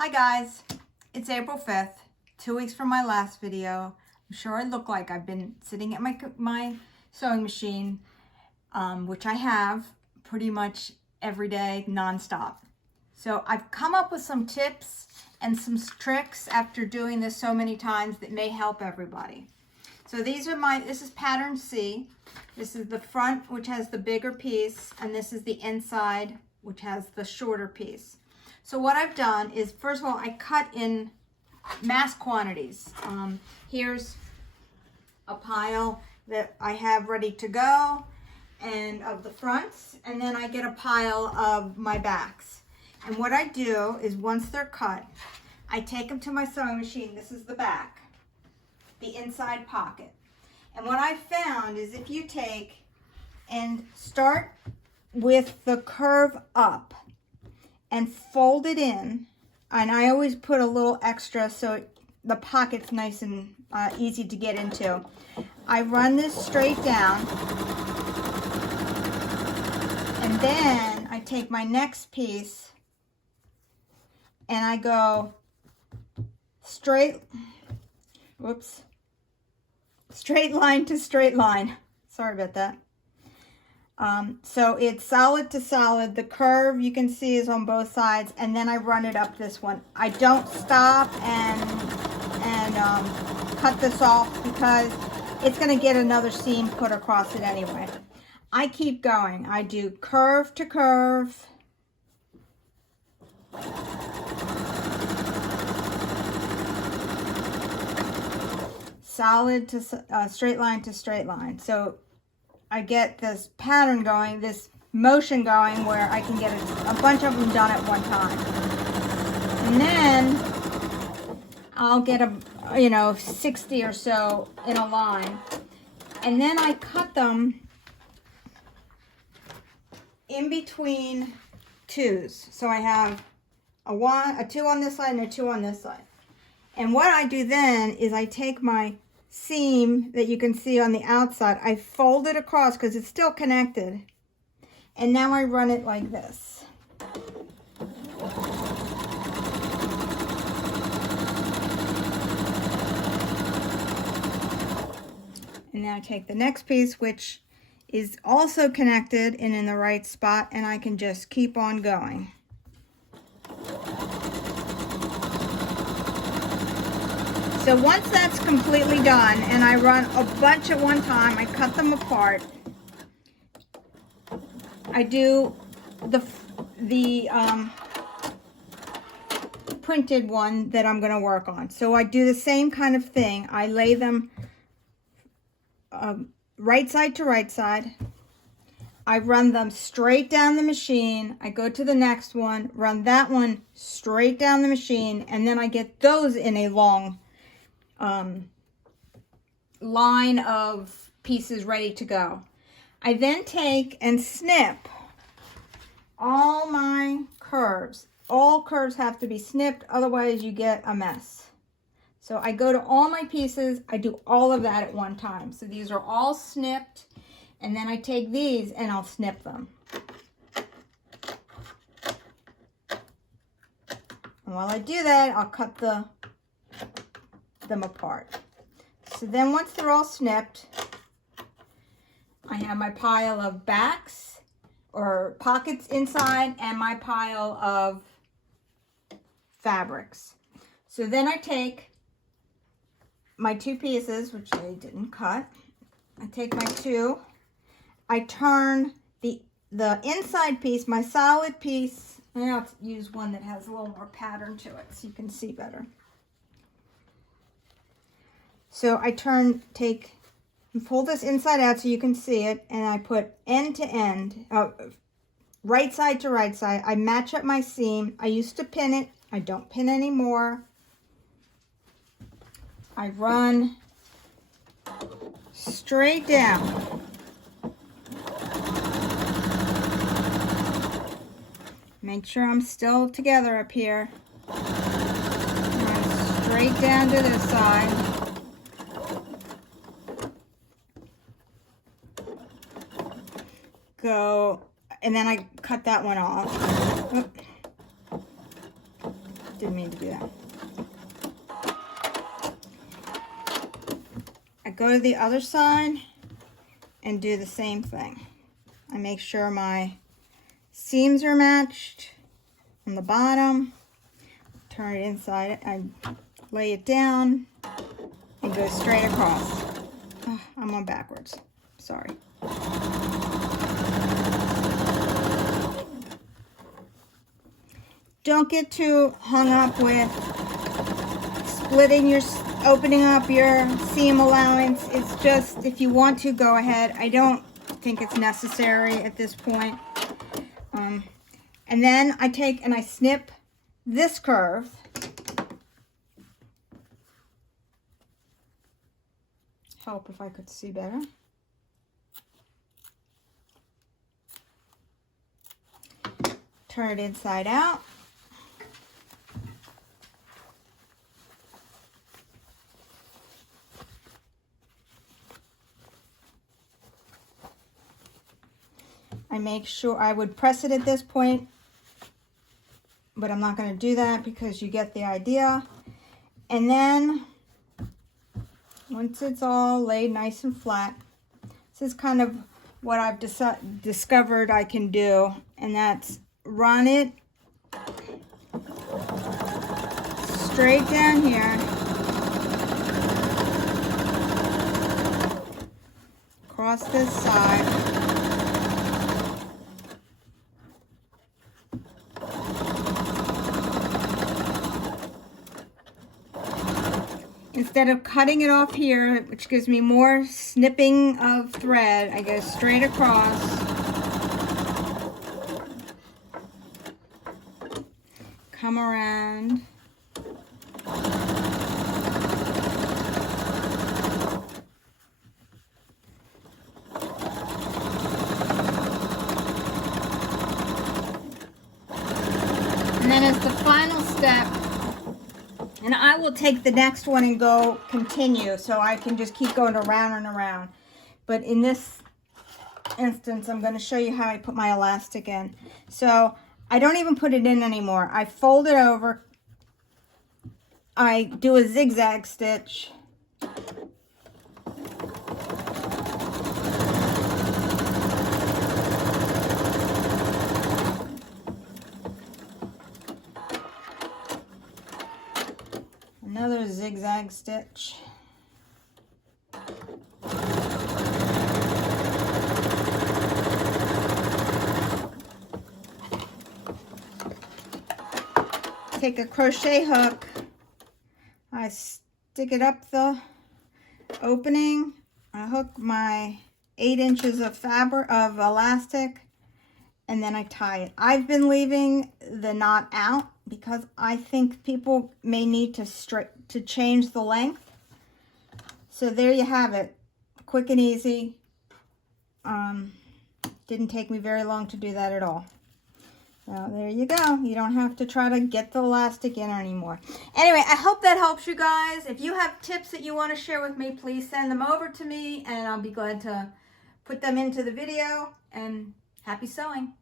Hi guys, it's April 5th, 2 weeks from my last video. I'm sure I look like I've been sitting at my sewing machine, which I have pretty much every day, nonstop. So I've come up with some tips and some tricks after doing this so many times that may help everybody. So this is pattern C. This is the front, which has the bigger piece, and this is the inside, which has the shorter piece. So what I've done is, first of all, I cut in mass quantities. Here's a pile that I have ready to go, and of the fronts, and then I get a pile of my backs. And what I do is, once they're cut, I take them to my sewing machine. This is the back, the inside pocket. And what I found is, if you take and start with the curve up and fold it in, and I always put a little extra so the pocket's nice and easy to get into. I run this straight down, and then I take my next piece and I go straight line to straight line. Sorry about that. So it's solid to solid. The curve you can see is on both sides, and then I run it up this one. I don't stop and cut this off because it's going to get another seam put across it anyway. I keep going. I do curve to curve, solid to straight line to straight line. So I get this pattern going, this motion going, where I can get a bunch of them done at one time. And then I'll get 60 or so in a line. And then I cut them in between twos. So I have a two on this side and a two on this side. And what I do then is I take my seam that you can see on the outside, I fold it across because it's still connected, and now I run it like this. And now I take the next piece, which is also connected and in the right spot, and I can just keep on going. So once that's completely done, and I run a bunch at one time, I cut them apart. I do the printed one that I'm going to work on. So I do the same kind of thing. I lay them right side to right side. I run them straight down the machine. I go to the next one, run that one straight down the machine, and then I get those in a long line of pieces ready to go. I then take and snip all my curves. All curves have to be snipped, otherwise you get a mess. So I go to all my pieces, I do all of that at one time. So these are all snipped, and then I take these and I'll snip them. And while I do that, I'll cut them apart. So then once they're all snipped, I have my pile of backs or pockets inside and my pile of fabrics. So then I take my two pieces, which I didn't cut. I take my two, I turn the inside piece, my solid piece, and I'll use one that has a little more pattern to it so you can see better. So I take and fold this inside out so you can see it, and I put end to end, right side to right side. I match up my seam. I used to pin it. I don't pin anymore. I run straight down. Make sure I'm still together up here. Run straight down to this side. Go, and then I cut that one off. Didn't mean to do that. I go to the other side and do the same thing. I make sure my seams are matched on the bottom. Turn it inside. I lay it down and go straight across. Oh, I'm on backwards. Sorry. Don't get too hung up with opening up your seam allowance. It's just, if you want to, go ahead. I don't think it's necessary at this point. And then I take and I snip this curve. Help if I could see better. Turn it inside out. I make sure I would press it at this point, but I'm not going to do that because you get the idea. And then once it's all laid nice and flat, this is kind of what I've discovered I can do, and that's run it straight down here, across this side. Instead of cutting it off here, which gives me more snipping of thread, I go straight across. Come around. And then as the final step, and I will take the next one and go continue, so I can just keep going around and around. But in this instance, I'm going to show you how I put my elastic in. So I don't even put it in anymore. I fold it over. I do a zigzag stitch. Another zigzag stitch. Take a crochet hook. I stick it up the opening. I hook my 8 inches of fabric of elastic, and then I tie it. I've been leaving the knot out because I think people may need to change the length. So there you have it, quick and easy. Didn't take me very long to do that at all. So there you go. You don't have to try to get the elastic in anymore. Anyway, I hope that helps you guys. If you have tips that you want to share with me, please send them over to me, and I'll be glad to put them into the video. And happy sewing.